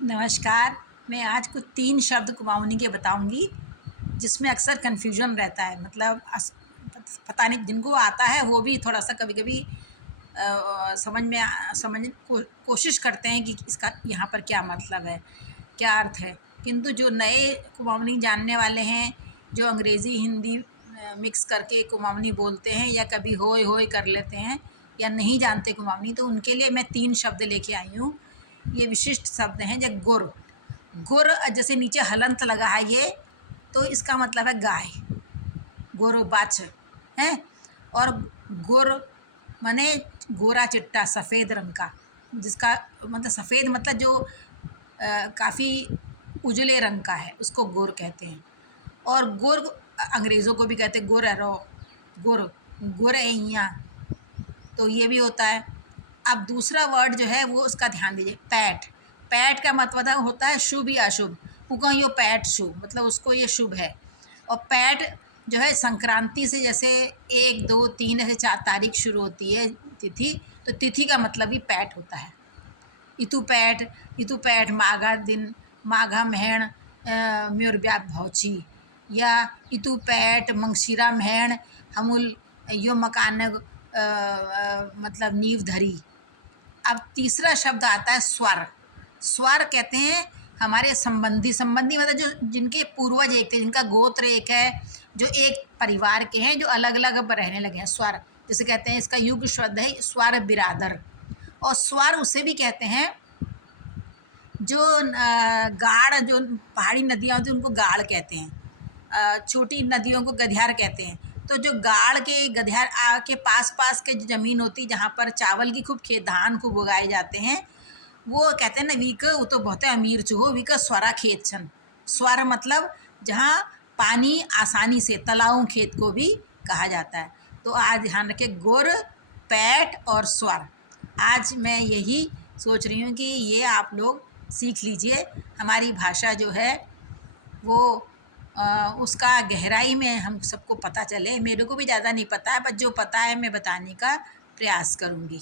नमस्कार। मैं आज कुछ 3 शब्द कुमाऊनी के बताऊंगी जिसमें अक्सर कन्फ्यूजन रहता है। मतलब पता नहीं, जिनको आता है वो भी थोड़ा सा कभी कभी समझ कोशिश करते हैं कि इसका यहाँ पर क्या मतलब है, क्या अर्थ है। किंतु जो नए कुमाऊनी जानने वाले हैं, जो अंग्रेज़ी हिंदी मिक्स करके कुमाऊनी बोलते हैं या कभी होय होय कर लेते हैं या नहीं जानते कुमाऊनी, तो उनके लिए मैं 3 शब्द लेके आई हूँ। ये विशिष्ट शब्द हैं। जब गुर, गुर जैसे नीचे हलंत लगा है ये, तो इसका मतलब है गाय, गुर बाछ है। और गुर माने गोरा चिट्टा सफ़ेद रंग का, जिसका मतलब सफ़ेद मतलब जो काफ़ी उजले रंग का है, उसको गुर कहते हैं। और गुर अंग्रेज़ों को भी कहते हैं गुर रो, गुर गुर यहाँ, तो ये भी होता है। अब दूसरा वर्ड जो है वो उसका ध्यान दीजिए, पैट। पैट का मतलब होता है शुभ या अशुभ। पुका यो पैट शुभ, मतलब उसको ये शुभ है। और पैट जो है संक्रांति से, जैसे 1, 2, 3 ऐसे 4 तारीख शुरू होती है तिथि, तो तिथि का मतलब भी पैट होता है। इतु पैट माघा दिन, माघा मेहण म्योरब्या भौची, या इतु पैट मंगशीरा मेहण हमूल यो मकान मतलब नींव धरी। अब तीसरा शब्द आता है स्वर। स्वर कहते हैं हमारे संबंधी मतलब जो जिनके पूर्वज एक थे, जिनका गोत्र एक है, जो एक परिवार के हैं, जो अलग अलग अब रहने लगे हैं। स्वर जैसे कहते हैं, इसका युग शब्द है स्वर बिरादर। और स्वर उसे भी कहते हैं जो गाढ़, जो पहाड़ी नदियाँ होती हैं उनको गाढ़ कहते हैं, छोटी नदियों को गधियार कहते हैं। तो जो गाढ़ के गधियार के पास पास के जो ज़मीन होती, जहाँ पर चावल की खूब खेत, धान खूब उगाए जाते हैं, वो कहते हैं ना वीक वो तो बहुत अमीर चो वीक स्वरा खेत छन। स्वर मतलब जहाँ पानी आसानी से, तालाबों खेत को भी कहा जाता है। तो आज ध्यान रखें, गुर, पैट और स्वर। आज मैं यही सोच रही हूँ कि ये आप लोग सीख लीजिए। हमारी भाषा जो है वो उसका गहराई में हम सबको पता चले। मेरे को भी ज़्यादा नहीं पता है, पर जो पता है मैं बताने का प्रयास करूँगी।